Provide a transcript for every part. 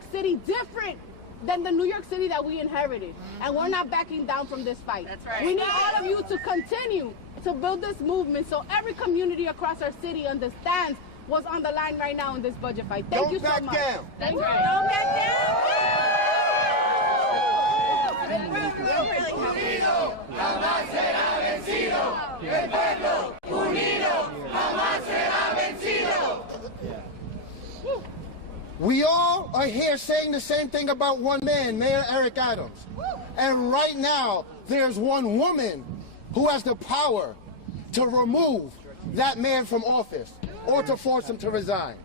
York City different than the New York City that we inherited. And we're not backing down from this fight. That's right. We need all of you to continue to build this movement so every community across our city understands what's on the line right now in this budget fight. Thank you so much. Down. That's Don't right. back down. Unido, jamás será vencido. El pueblo unido, jamás será vencido. We all are here saying the same thing about one man, Mayor Eric Adams. And right now, there's one woman who has the power to remove that man from office or to force him to resign.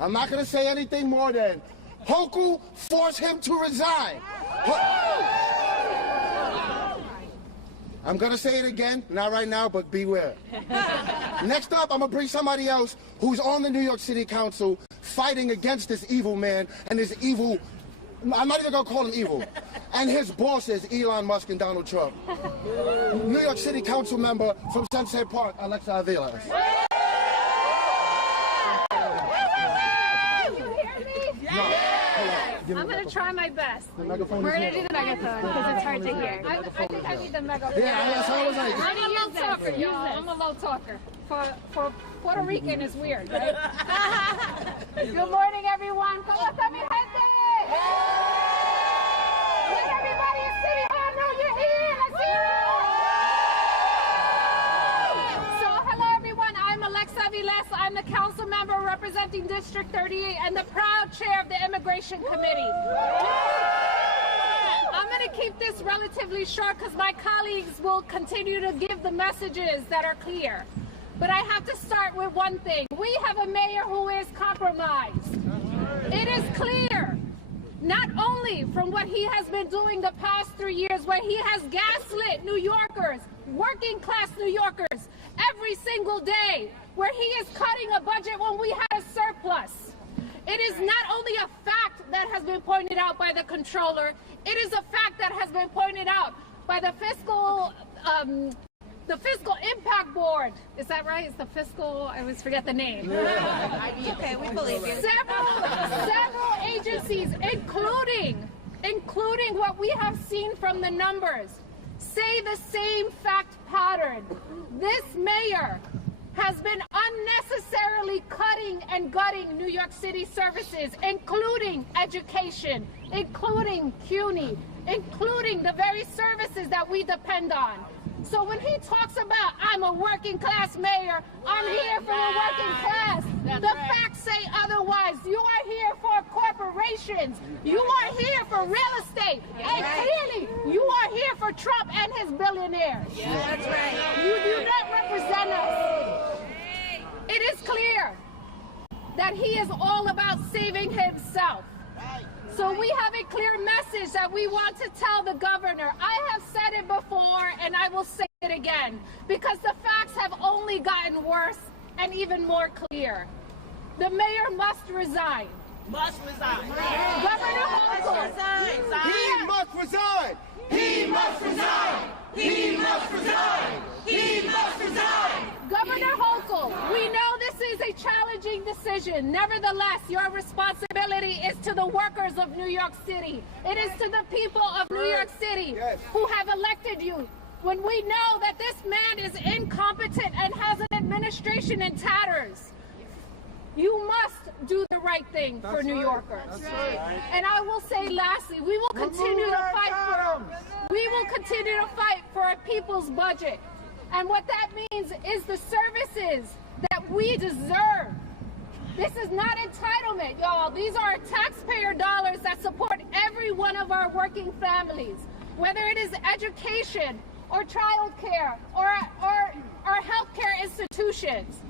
I'm not going to say anything more than Hochul, force him to resign. I'm going to say it again, not right now, but beware. Next up, I'm going to bring somebody else who's on the New York City Council fighting against this evil man and this evil, I'm not even going to call him evil, and his bosses, Elon Musk and Donald Trump. New York City Council member from Sunset Park, Alexa Avila. I'm going to try my best. The megaphone We're is going to do the megaphone because it's hard to hear. I think I need the megaphone. Yeah, that's what I was like. I'm a low talker, y'all. I'm a low talker. For Puerto Rican, it's weird, right? Good morning, everyone. ¿Cómo está mi gente? Let everybody in City Hall know you're here. Let's hear it. So, hello, everyone. I'm Alexa Aviles. I'm the council member representing District 38 and the proud chair of the Immigration Committee. I'm going to keep this relatively short because my colleagues will continue to give the messages that are clear. But I have to start with one thing. We have a mayor who is compromised. It is clear, not only from what he has been doing the past 3 years, where he has gaslit New Yorkers, working class New Yorkers, every single day, where he is cutting a budget when we had a surplus. It is not only a fact that has been pointed out by the controller, it is a fact that has been pointed out by the fiscal impact board. Is that right? It's the fiscal, I always forget the name. Okay, we believe you. Several agencies, including what we have seen from the numbers, say the same fact pattern. This mayor has been unnecessarily cutting and gutting New York City services, including education, including CUNY, including the very services that we depend on. So when he talks about, I'm a working class mayor, I'm here for the working class, the facts say otherwise. You are here for corporations. You are here for real estate. And clearly, you are here for Trump and his billionaires. That's right. You do not represent us. It is clear that he is all about saving himself. So we have a clear message that we want to tell the governor. I have said it before, and I will say it again, because the facts have only gotten worse and even more clear. The mayor must resign. Must resign. Governor Hochul. He must resign! He must resign! He must resign! He must resign! Governor Hochul, we know this is a challenging decision. Nevertheless, your responsibility is to the workers of New York City. It is to the people of New York City who have elected you. When we know that this man is incompetent and has an administration in tatters, you must do the right thing for New Yorkers. And I will say lastly, we will continue to fight for our people's budget. And what that means is the services that we deserve. This is not entitlement, y'all. These are taxpayer dollars that support every one of our working families, whether it is education or child care or our healthcare institutions.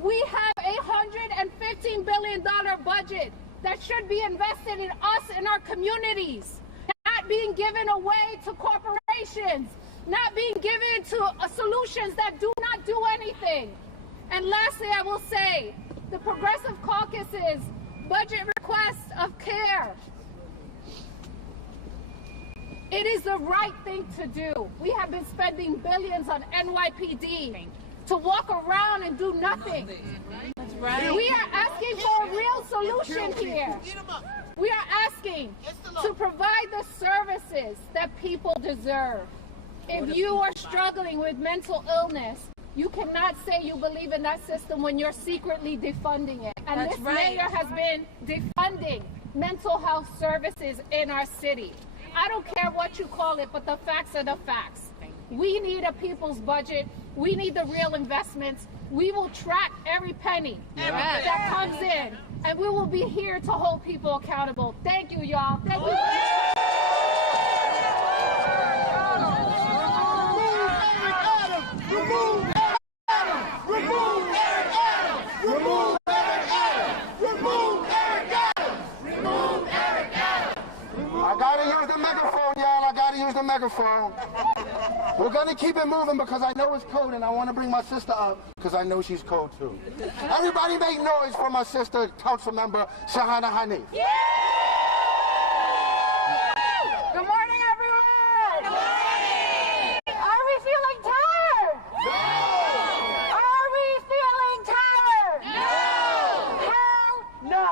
We have a $115 billion budget that should be invested in us and our communities, not being given away to corporations, not being given to solutions that do not do anything. And lastly, I will say, the Progressive Caucus's budget request of care. It is the right thing to do. We have been spending billions on NYPD to walk around and do nothing. That's right. We are asking for a real solution here. We are working to provide the services that people deserve. If you are struggling with mental illness, you cannot say you believe in that system when you're secretly defunding it. And That's this right. mayor has been defunding mental health services in our city. I don't care what you call it, but the facts are the facts. We need a people's budget. We need the real investments. We will track every penny that comes in, and we will be here to hold people accountable. Thank you, y'all. Thank you. Remove Eric Adams! Remove Eric Adams! Remove Eric Adams! Remove Eric Adams! Remove Eric Adams! I gotta use the megaphone, y'all. I gotta use the megaphone. We're gonna keep it moving because I know it's cold, and I want to bring my sister up because I know she's cold too. Everybody make noise for my sister, Council Member Shahana Hanif. Yeah! Good morning, everyone! Good morning! Are we feeling tired? No! Are we feeling tired? No! Hell no!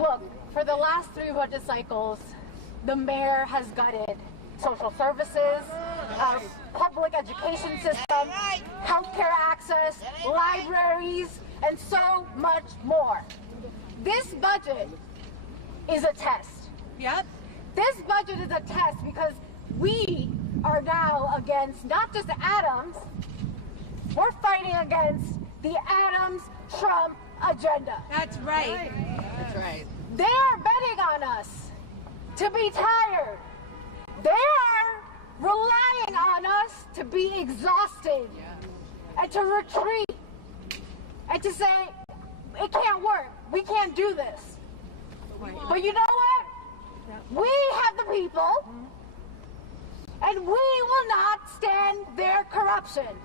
Look, for the last 3 budget cycles, the mayor has gutted social services, our public education system, healthcare access, libraries, and so much more. This budget is a test. Yep. This budget is a test because we are now against not just the Adams, we're fighting against the Adams-Trump agenda. That's right. That's right. They're betting on us to be tired. They are relying on us to be exhausted and to retreat and to say, it can't work. We can't do this. But you know what? We have the people, and we will not stand their corruption.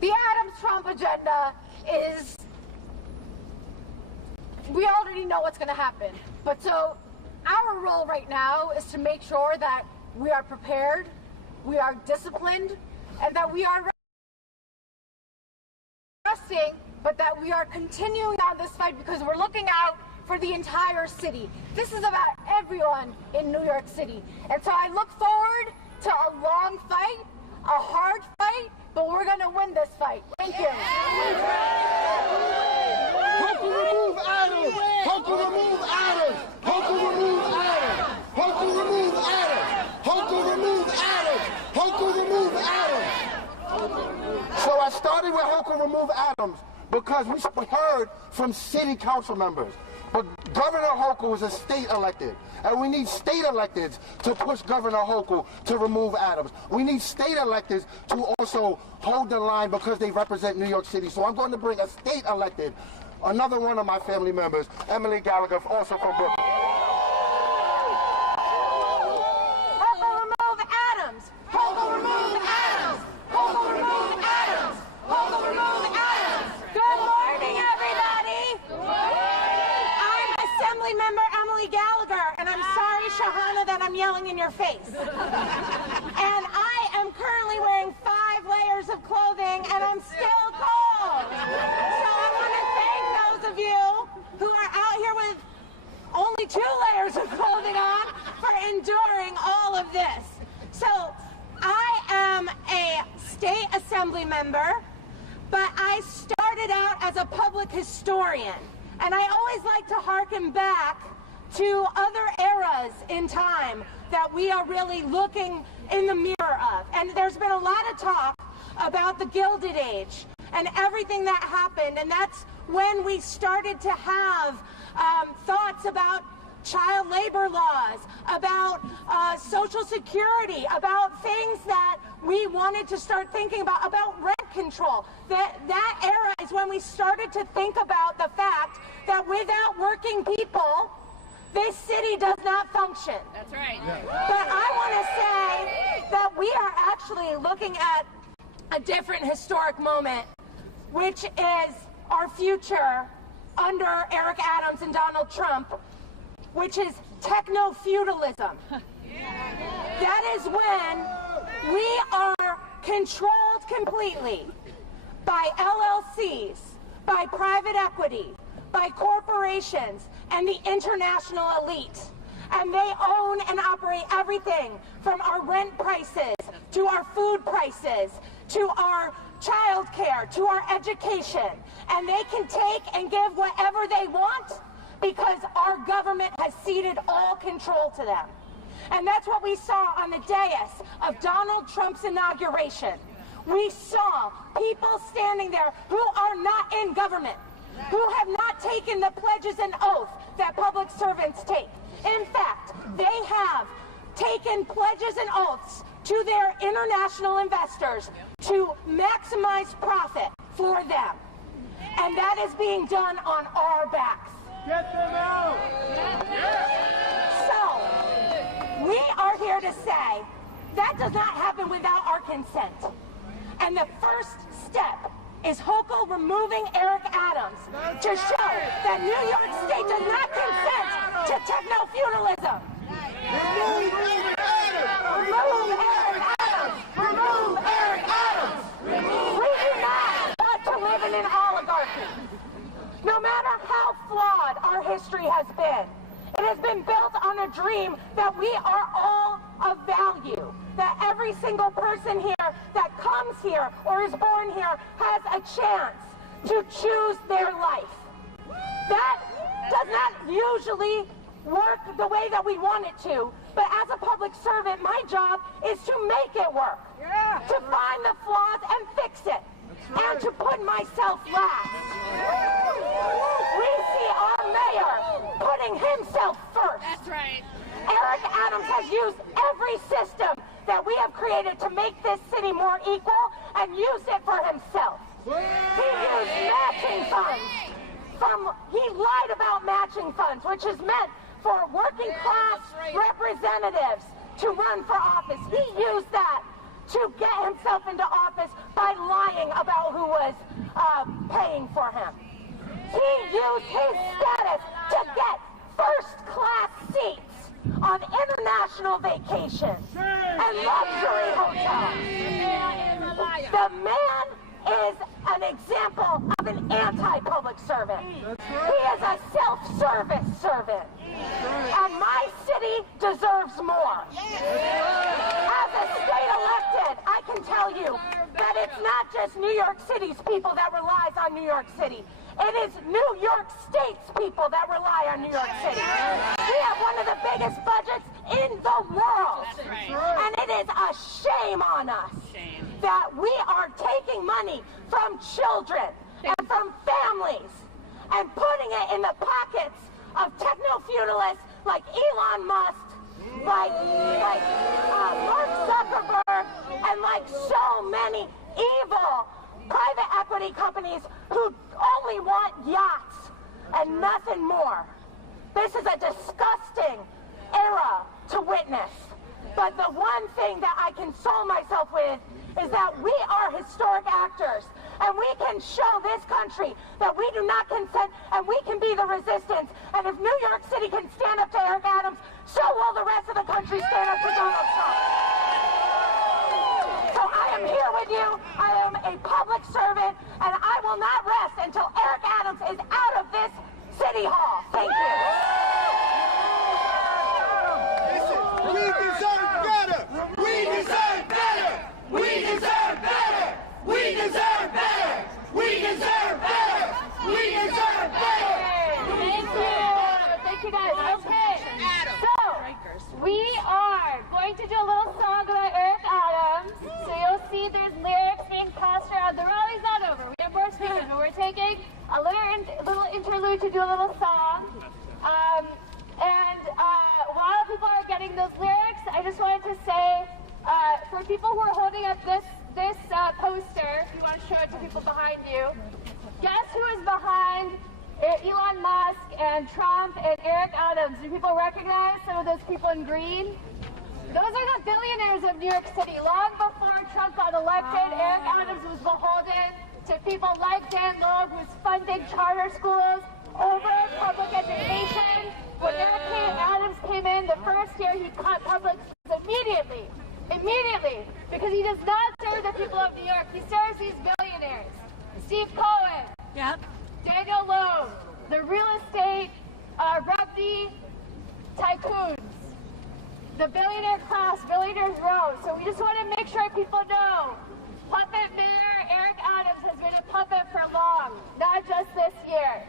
The Adams-Trump agenda is, we already know what's going to happen. But so our role right now is to make sure that we are prepared, we are disciplined, and that we are resting, but that we are continuing on this fight because we're looking out for the entire city. This is about everyone in New York City. And so I look forward to a long fight, a hard fight, but we're going to win this fight. Thank you. Hochul remove Adams! Hochul remove Adams! Hochul remove Adams! Hochul remove Adams! Hochul remove Adams! Hochul remove Adams! So I started with Hochul remove Adams because we heard from city council members. But Governor Hochul is a state elected, and we need state electeds to push Governor Hochul to remove Adams. We need state electeds to also hold the line because they represent New York City. So I'm going to bring a state elected, another one of my family members, Emily Gallagher, also from Brooklyn. Hochul remove Adams! Hochul remove Adams! Hochul remove Adams! Hochul remove Adams! Good morning, everybody! Good morning! I'm Assemblymember Emily Gallagher, and I'm sorry, Shahana, that I'm yelling in your face. And I am currently wearing 5 layers of clothing, and I'm still cold. So I want to thank those of you who are out here with only 2 layers of clothing on for enduring all of this. So I am a state assembly member, but I started out as a public historian. And I always like to harken back to other eras in time that we are really looking in the mirror of. And there's been a lot of talk about the Gilded Age and everything that happened. And that's when we started to have thoughts about child labor laws, about Social Security, about things that we wanted to start thinking about rent control. That era is when we started to think about the fact that without working people, this city does not function. That's right. But I want to say that we are actually looking at a different historic moment, which is our future under Eric Adams and Donald Trump, which is techno-feudalism. That is when we are controlled completely by LLCs, by private equity, by corporations, and the international elite. And they own and operate everything from our rent prices, to our food prices, to our child care, to our education. And they can take and give whatever they want because our government has ceded all control to them. And that's what we saw on the dais of Donald Trump's inauguration. We saw people standing there who are not in government, who have not taken the pledges and oath that public servants take. In fact, they have taken pledges and oaths to their international investors to maximize profit for them. And that is being done on our backs. Get them out! So, we are here to say that does not happen without our consent. And the first step is Hochul removing Eric Adams to show that New York State does not consent to techno-feudalism. Remove Eric Adams! Remove Eric Adams! Remove Eric Adams! We do not want to live in an oligarchy. No matter how flawed our history has been built on a dream that we are all of value, that every single person here that comes here or is born here has a chance to choose their life. That does not usually work the way that we want it to, but as a public servant, my job is to make it work, to find the flaws and fix it, and to put myself last. We see our mayor putting himself first. That's right. Eric Adams has used every system that we have created to make this city more equal and used it for himself. He used matching funds. He lied about matching funds, which is meant for working class representatives to run for office. He used that to get himself into office by lying about who was paying for him. He used his status to get first-class seats on international vacations and luxury hotels. The man is an example of an anti-public servant. He is a self-service servant. And my city deserves more. As a state elected, I can tell you that it's not just New York City's people that relies on New York City. It is New York State's people that rely on New York City. We have one of the biggest budgets in the world. And it is a shame on us that we are taking money from children and from families and putting it in the pockets of techno-feudalists like Elon Musk, like Mark Zuckerberg, and like so many evil private equity companies who only want yachts and nothing more. This is a disgusting era to witness. But the one thing that I console myself with is that we are historic actors, and we can show this country that we do not consent, and we can be the resistance. And if New York City can stand up to Eric Adams, so will the rest of the country stand up to Donald Trump. So I am here with you. I am a public servant, and I will not rest until Eric Adams is out of this city hall. Thank you. We deserve better! We deserve better! We deserve better! We deserve better! We deserve better! We deserve better! Thank you. Thank you guys. Okay. So, we are going to do a little song about Eric Adams. So you'll see there's lyrics being passed around. The rally's not over. We have more speakers, but we're taking a little interlude to do a little song. While people are getting those lyrics, I just wanted to say, for people who are holding up this poster, if you want to show it to people behind you, guess who is behind Elon Musk and Trump and Eric Adams? Do people recognize some of those people in green? Those are the billionaires of New York City. Long before Trump got elected, Eric Adams was beholden to people like Dan Loeb, who's funding charter schools over public education. When Eric Adams came in, the first year he cut public schools immediately, because he does not serve the people of New York. He serves these billionaires. Steve Cohen. Yep. Leaders Row. So we just want to make sure people know Puppet Mayor Eric Adams has been a puppet for long, not just this year.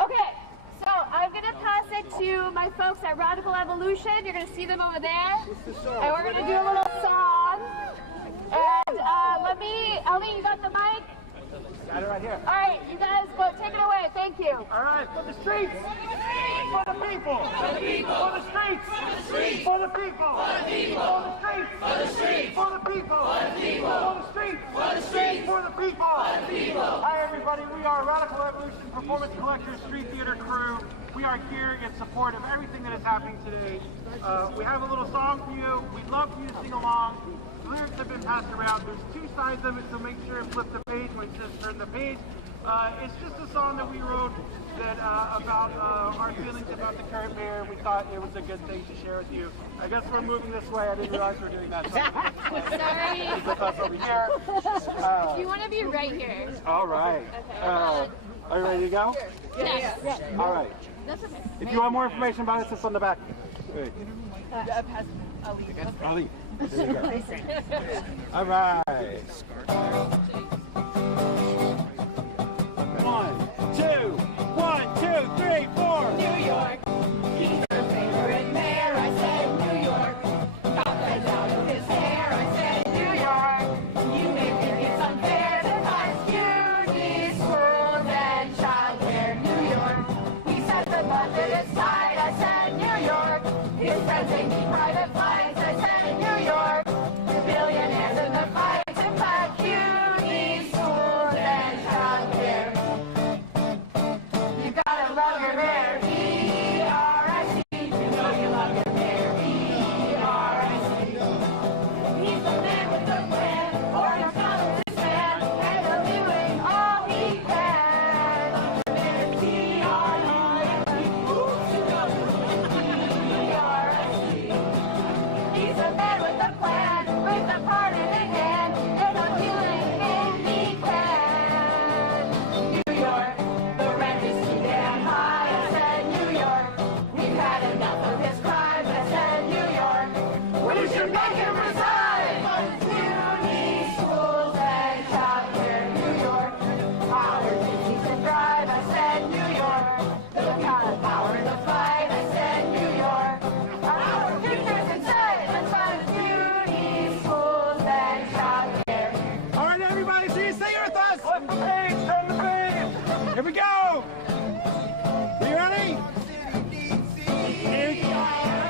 Okay, so I'm going to pass it to my folks at Radical Evolution. You're going to see them over there. And we're going to do a little song. And Ellie, you got the mic? Got it right here. All right, you guys go take it away. Thank you. All right, for the streets. For the people. For the people. For the streets. For the streets. For the people. For the people. For the streets. For the streets. For the people. For the people. For the streets. For the streets. For the people. For the people. Hi everybody, we are Radical Evolution Performance Collectors Street Theater Crew. We are here in support of everything that is happening today. We have a little song for you. We'd love for you to sing along. The lyrics have been passed around. There's two sides of it, so make sure and flip the page when it says turn the page. It's just a song that we wrote that about our feelings about the current mayor. We thought it was a good thing to share with you. I guess we're moving this way. I didn't realize we were doing that. Sorry. Over here. You want to be right here. All right. Okay. Are you ready to go? Yes. All right. That's okay. If you want more information about it, it's just on the back. Wait. Ali. There you go. All right. 1, 2, 3, 4. New York, he's your favorite mayor. I said New York, got right out of his hair. I said New York, you may think it's unfair to cut uni, schools, and childcare. New York, he said the budget is tight. I said New York, his friends they need private flights. I said New York, the billionaires in the fight to cut uni, schools, and childcare. You gotta love your mayor, E-R-I-C. You know you love your mayor, E-R-I-C. He's the man with the plan, or your politics man, and he'll doing all he can. Mayor, E-R-I-C. You know E-R-I-C. He's the man with the plan, with the pardon in hand, and he'll doing all he can. New York, the rent is too damn high. I said New York, we've had enough of his crimes. I said New York, we should make him resign. Uni, schools, and childcare. New York, our cities can thrive. I said New York, the kind of power to fight. I said New York, our future's in sight. Let's find uni, schools, and childcare. All right, everybody, so you say it with us. Flip the page, turn the page. Here we go. Are you ready?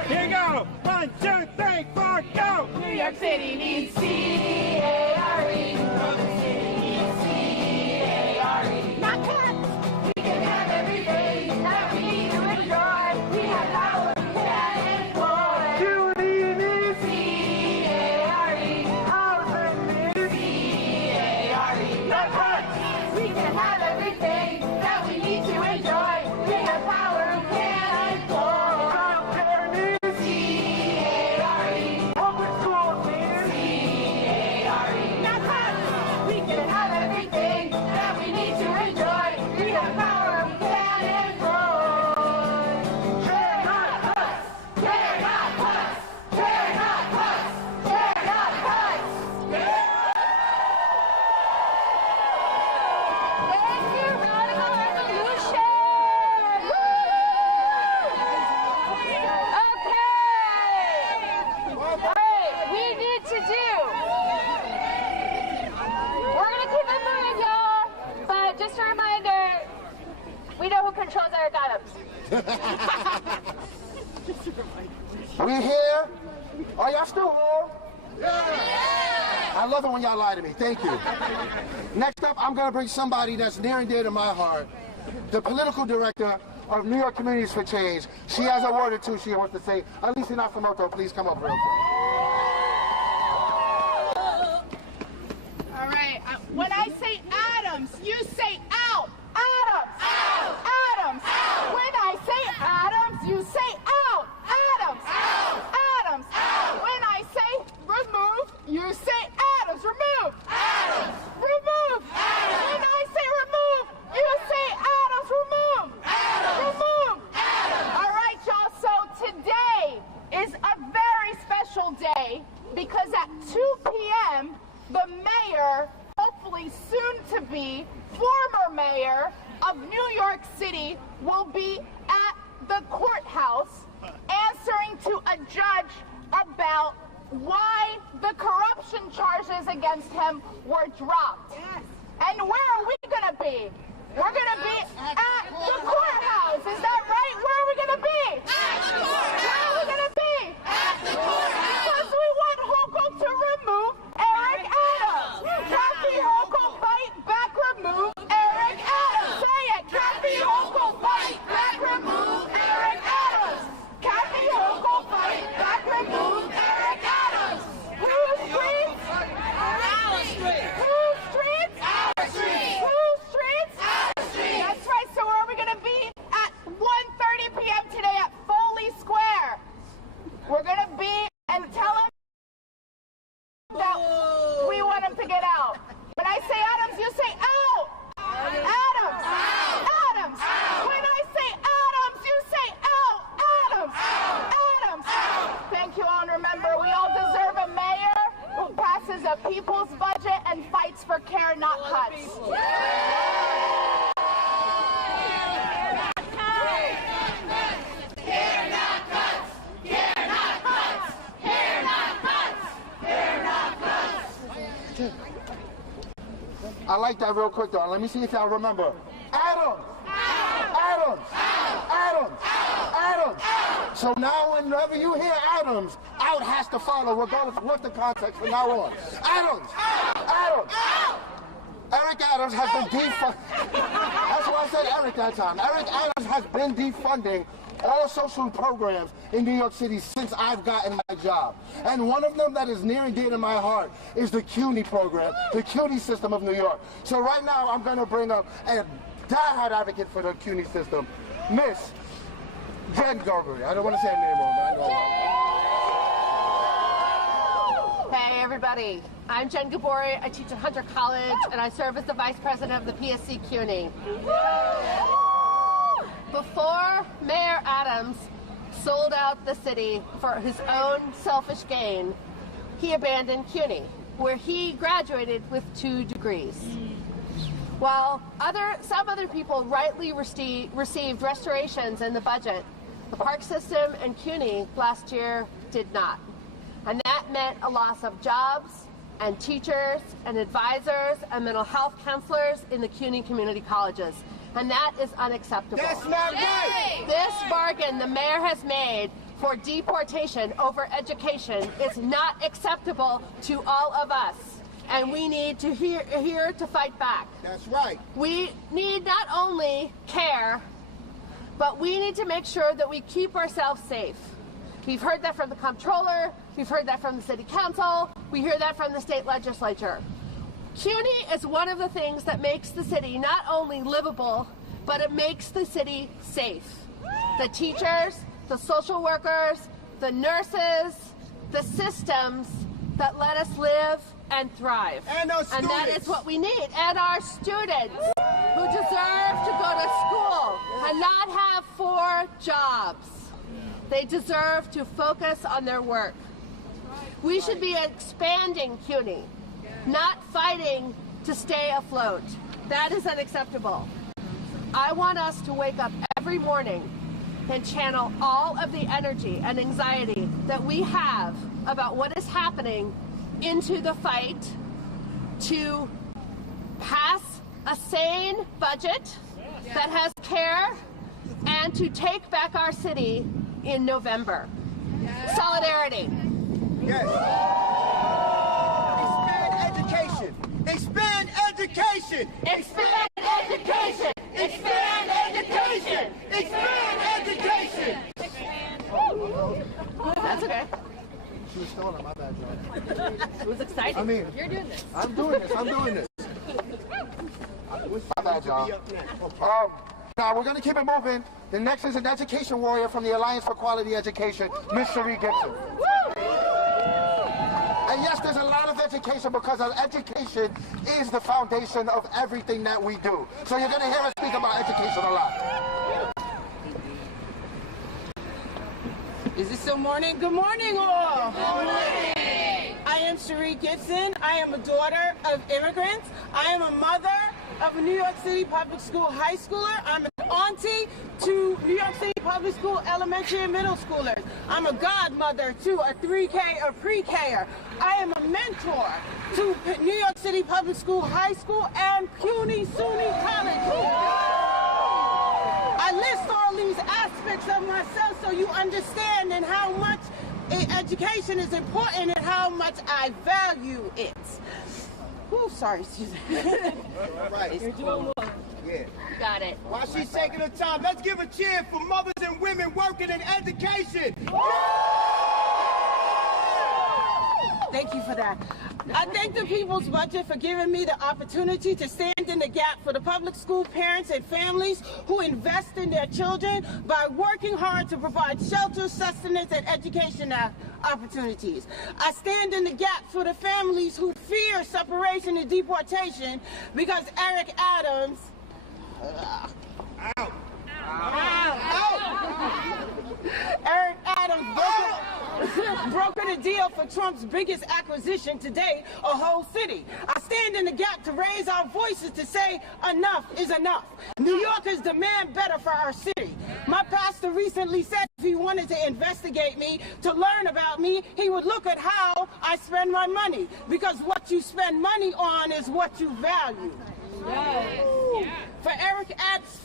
Here you go. 1, 2, 3, 4, go. New York City needs C-A-R-E. New York City needs C-A-R-E. Not cuts. We can have everything that we need to enjoy. We have power we can employ. Julie needs C-A-R-E. housing needs. C-A-R-E. Not cuts. We can have everything that we need to enjoy. We have power we can employ. Childcare needs. C-A-R-E. Public schools needs. C-A-R-E. Not cuts. We can have everything that we need to enjoy. We have power we can employ. Care not cuts. Care not cuts. Care not cuts. Care not cuts. Thank you, Radical Revolution! Okay! Alright, we need to do. We're gonna keep it moving, y'all. But just a reminder, we know who controls Eric Adams. We here? Are y'all still here? I love it when y'all lie to me. Thank you. Next up, I'm going to bring somebody that's near and dear to my heart, the political director of New York Communities for Change. She has a word or two she wants to say. Alicia Nakamoto, please come up real quick. All right. When I say Adams, you say out. Adams. Out. Adams. Out. When I say Adams, you say out. Adams. Out. Adams. Out. When I say remove, you say Adams. Remove. Adams. Remove. Adams. When I say remove, you say Adams. Remove. Adams. Remove. Adams. All right, y'all. So today is a very special mayor of New York City will be at the courthouse answering to a judge about why the corruption charges against him were dropped. Yes. And where are we going to be? We're going to be at the courthouse. Is that right? Where are we going to be? At the courthouse. Where are we going to be? At the courthouse. Because we want Hochul to remove Eric Adams. Kathy Hochul, fight back, remove Eric Adams. Say it. Kathy Hochul, fight back, remove Eric Adams. Kathy Hochul, fight back, remove Eric Adams. Whose streets? Our streets. Whose streets? Our streets. Whose streets? Our streets. That's right. So where are we going to be at 1:30 p.m. today at Foley Square? We're going to be and tell him that we want him to get out. When I say Adams, you say out. Adams. Adams. When I say Adams, you say out. Adams. Adams. Thank you all, and remember, we all deserve a mayor who passes a people's budget and fights for care, not cuts. I like that real quick though. Let me see if y'all remember. Adams! Adams! Adams! Adams! So now whenever you hear Adams, out has to follow regardless of what the context from now on. Adams! Adams! Eric Adams has been defunding. That's why I said Eric that time. Eric Adams has been defunding all social programs in New York City since I've gotten my job. And one of them that is near and dear to my heart is the CUNY program, the CUNY system of New York. So right now I'm going to bring up a diehard advocate for the CUNY system, Miss Jen Garber. I don't want to say her name wrong. Hey everybody, I'm Jen Gabori. I teach at Hunter College and I serve as the Vice President of the PSC CUNY. Before Mayor Adams sold out the city for his own selfish gain, he abandoned CUNY, where he graduated with 2 degrees. While some other people rightly received restorations in the budget, the park system and CUNY last year did not. And that meant a loss of jobs and teachers and advisors and mental health counselors in the CUNY community colleges. And that is unacceptable. That's not right. This bargain the mayor has made for deportation over education is not acceptable to all of us. And we need to here to fight back. That's right. We need not only care, but we need to make sure that we keep ourselves safe. We've heard that from the comptroller, we've heard that from the city council, we hear that from the state legislature. CUNY is one of the things that makes the city not only livable, but it makes the city safe. The teachers, the social workers, the nurses, the systems that let us live and thrive. And our students. And that is what we need. And our students who deserve to go to school and not have 4 jobs. They deserve to focus on their work. We should be expanding CUNY, not fighting to stay afloat. That is unacceptable. I want us to wake up every morning and channel all of the energy and anxiety that we have about what is happening into the fight to pass a sane budget that has care and to take back our city in November. Solidarity. Yes. Expand education. Expand education. Expand education. Expand education. Expand education. That's okay. She was stolen, my bad, John. It was exciting. I mean, You're doing this. I'm doing this. My bad, John. Now we're going to keep it moving. The next is an education warrior from the Alliance for Quality Education, Miss Cherie Gibson. And yes, there's a lot of education because education is the foundation of everything that we do. So you're going to hear us speak about education a lot. Is it still morning? Good morning, all. Good morning. I am Cherie Gibson. I am a daughter of immigrants. I am a mother of a New York City public school high schooler. I'm an auntie to New York City public school elementary and middle schoolers. I'm a godmother to a 3K or pre-K'er. I am a mentor to New York City public school high school and CUNY SUNY College. I list all these aspects of myself so you understand and how much education is important and how much I value it. Ooh, sorry, Susan. Right. You're doing well. Yeah. Got it. While she's taking her time, let's give a cheer for mothers and women working in education. Thank you for that. I thank the People's Budget for giving me the opportunity to stand in the gap for the public school parents and families who invest in their children by working hard to provide shelter, sustenance, and education opportunities. I stand in the gap for the families who fear separation and deportation because Eric Adams Eric Adams brokered a deal for Trump's biggest acquisition to date, a whole city. I stand in the gap to raise our voices to say enough is enough. New Yorkers demand better for our city. My pastor recently said if he wanted to investigate me, to learn about me, he would look at how I spend my money, because what you spend money on is what you value. Yes.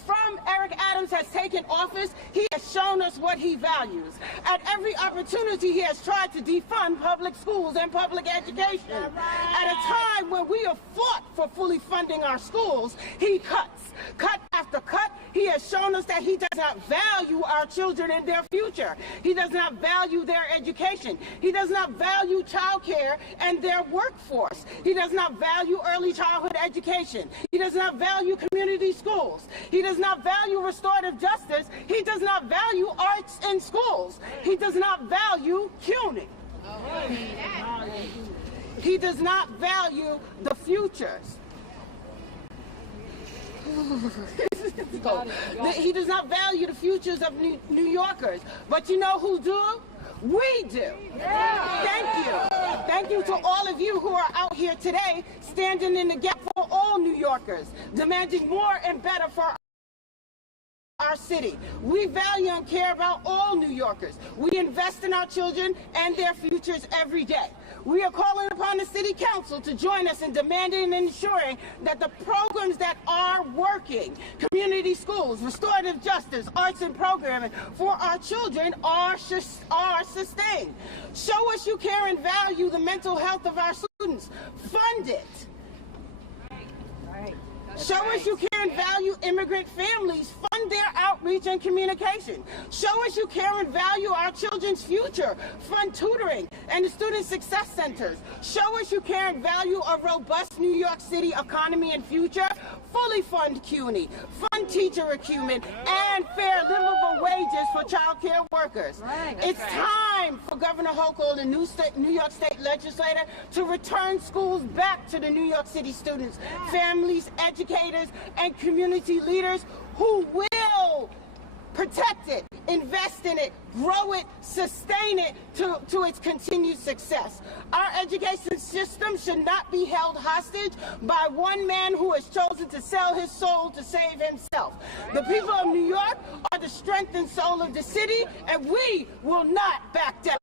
From Eric Adams has taken office, he has shown us what he values. At every opportunity, he has tried to defund public schools and public education. At a time when we have fought for fully funding our schools, he cuts. Cut after cut, he has shown us that he does not value our children and their future. He does not value their education. He does not value child care and their workforce. He does not value early childhood education. He does not value community schools. He does not value restorative justice. He does not value arts in schools. He does not value CUNY. He does not value the futures. He does not value the futures of New Yorkers. But you know who do? We do. Thank you. Thank you to all of you who are out here today standing in the gap for all New Yorkers, demanding more and better for our city. We value and care about all New Yorkers. We invest in our children and their futures every day. We are calling upon the City Council to join us in demanding and ensuring that the programs that are working, community schools, restorative justice, arts and programming for our children are sustained. Show us you care and value the mental health of our students. Fund it. Show us you care and value immigrant families. Fund their outreach and communication. Show us you care and value our children's future. Fund tutoring and the student success centers. Show us you care and value a robust New York City economy and future. Fully fund CUNY. Fund teacher recruitment and fair livable wages for child care workers. It's time for Governor Hochul, the New York State legislator, to return schools back to the New York City students, families, educators, and community leaders who will protect it, invest in it, grow it, sustain it to its continued success. Our education system should not be held hostage by one man who has chosen to sell his soul to save himself. The people of New York are the strength and soul of the city, and we will not back down.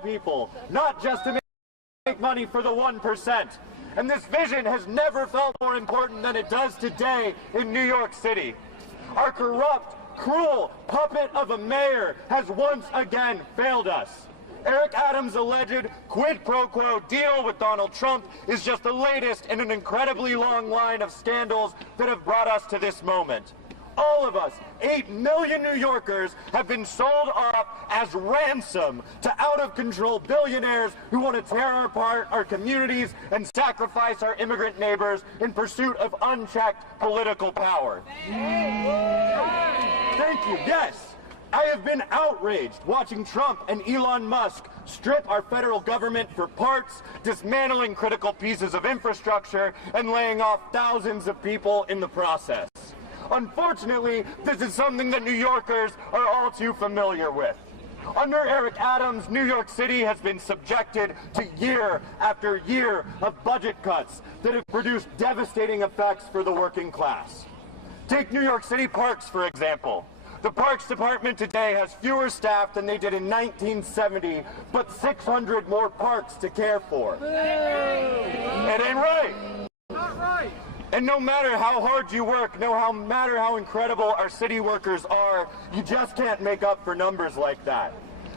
people, not just to make money for the 1%. And this vision has never felt more important than it does today in New York City. Our corrupt, cruel puppet of a mayor has once again failed us. Eric Adams' alleged quid pro quo deal with Donald Trump is just the latest in an incredibly long line of scandals that have brought us to this moment. All of us, 8 million New Yorkers, have been sold off as ransom to out-of-control billionaires who want to tear apart our communities and sacrifice our immigrant neighbors in pursuit of unchecked political power. Thank you, yes. I have been outraged watching Trump and Elon Musk strip our federal government for parts, dismantling critical pieces of infrastructure, and laying off thousands of people in the process. Unfortunately, this is something that New Yorkers are all too familiar with. Under Eric Adams, New York City has been subjected to year after year of budget cuts that have produced devastating effects for the working class. Take New York City parks, for example. The Parks Department today has fewer staff than they did in 1970, but 600 more parks to care for. It ain't right. Not right. And no matter how hard you work, no matter how incredible our city workers are, you just can't make up for numbers like that.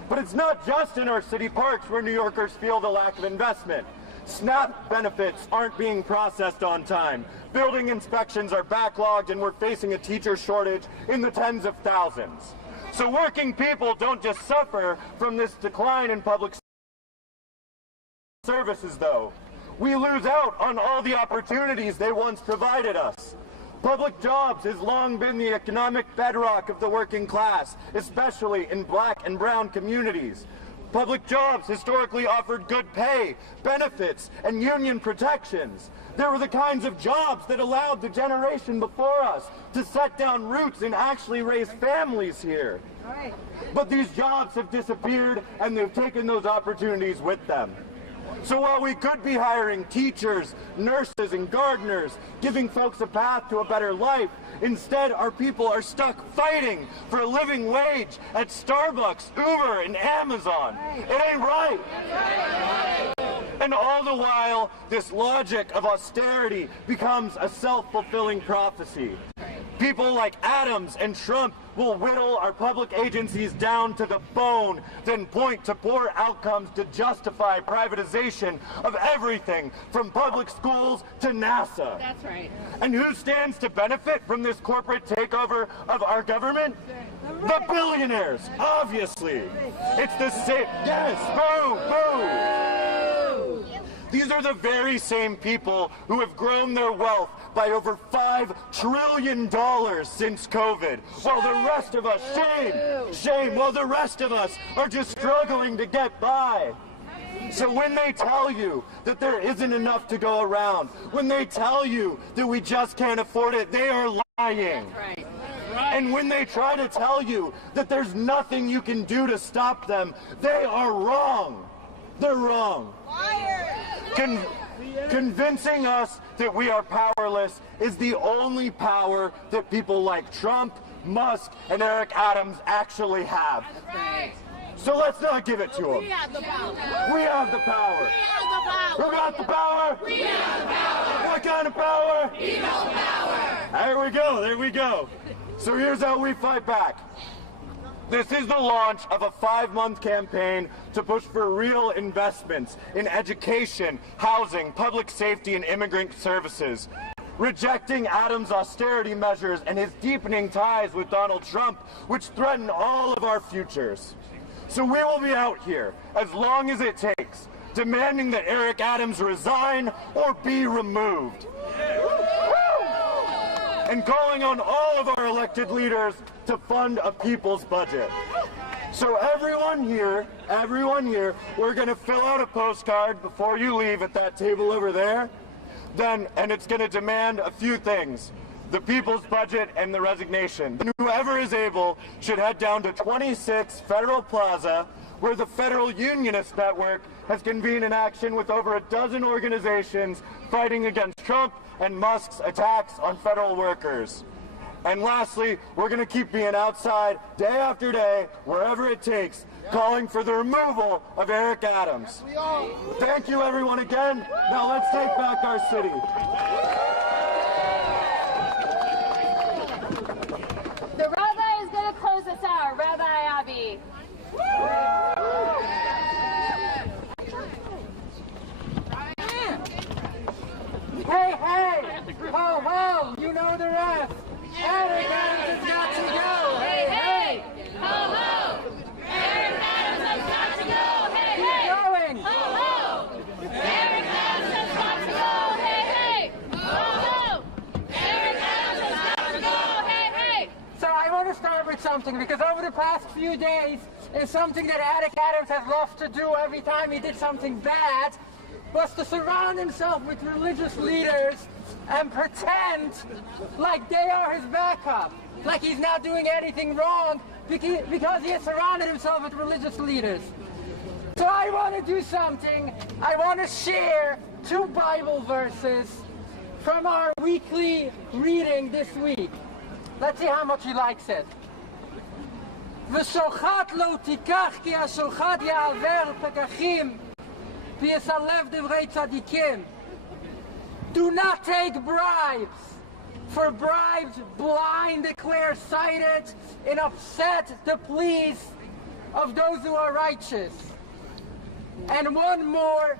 But it's not just in our city parks where New Yorkers feel the lack of investment. SNAP benefits aren't being processed on time. Building inspections are backlogged, and we're facing a teacher shortage in the tens of thousands. So working people don't just suffer from this decline in public services, though. We lose out on all the opportunities they once provided us. Public jobs has long been the economic bedrock of the working class, especially in black and brown communities. Public jobs historically offered good pay, benefits, and union protections. They were the kinds of jobs that allowed the generation before us to set down roots and actually raise families here. But these jobs have disappeared, and they've taken those opportunities with them. So while we could be hiring teachers, nurses, and gardeners, giving folks a path to a better life, instead our people are stuck fighting for a living wage at Starbucks, Uber, and Amazon. It ain't right. And all the while, this logic of austerity becomes a self-fulfilling prophecy. People like Adams and Trump will whittle our public agencies down to the bone, then point to poor outcomes to justify privatization of everything from public schools to NASA. That's right. And who stands to benefit from this corporate takeover of our government? The billionaires, obviously. It's the same. Yes, boo, boo. These are the very same people who have grown their wealth by over $5 trillion since COVID, while the rest of us, shame, while the rest of us are just struggling to get by. So when they tell you that there isn't enough to go around, when they tell you that we just can't afford it, they are lying. That's right. And when they try to tell you that there's nothing you can do to stop them, they are wrong. They're wrong. Convincing us that we are powerless is the only power that people like Trump, Musk, and Eric Adams actually have. So let's not give it to them. We have the power. We have the power. Who got the power? We have the power. What kind of power? Veto power. There we go. There we go. So here's how we fight back. This is the launch of a 5-month campaign to push for real investments in education, housing, public safety, and immigrant services. Rejecting Adams' austerity measures and his deepening ties with Donald Trump, which threaten all of our futures. So we will be out here as long as it takes, demanding that Eric Adams resign or be removed. And calling on all of our elected leaders to fund a people's budget. So everyone here, we're going to fill out a postcard before you leave at that table over there. And it's going to demand a few things: the people's budget and the resignation. And whoever is able should head down to 26 Federal Plaza, where the Federal Unionist Network has convened an action with over a dozen organizations fighting against Trump and Musk's attacks on federal workers. And lastly, we're going to keep being outside day after day, wherever it takes, calling for the removal of Eric Adams. Thank you, everyone, again. Now let's take back our city. The rabbi is going to close us out, Rabbi Abby. Hey, hey! Ho, ho! You know the rest! Eric Adams has got to go! Hey, hey! Ho, ho! Eric Adams has got to go! Hey, Keep hey! going! Ho, ho! Eric Adams has got to go! Hey, hey! Ho, ho! Eric Adams has got to go! Hey, hey! So I want to start with something, because over the past few days, it's something that Eric Adams has loved to do every time he did something bad, was to surround himself with religious leaders and pretend like they are his backup, like he's not doing anything wrong because he has surrounded himself with religious leaders. So I want to do something. I want to share 2 Bible verses from our weekly reading this week. Let's see how much he likes it. ושוחט לא תיקח כי השוחט יעבר פקחים ויסלף דברי צדיקים. Do not take bribes, for bribes blind the clear-sighted and upset the pleas of those who are righteous. And one more,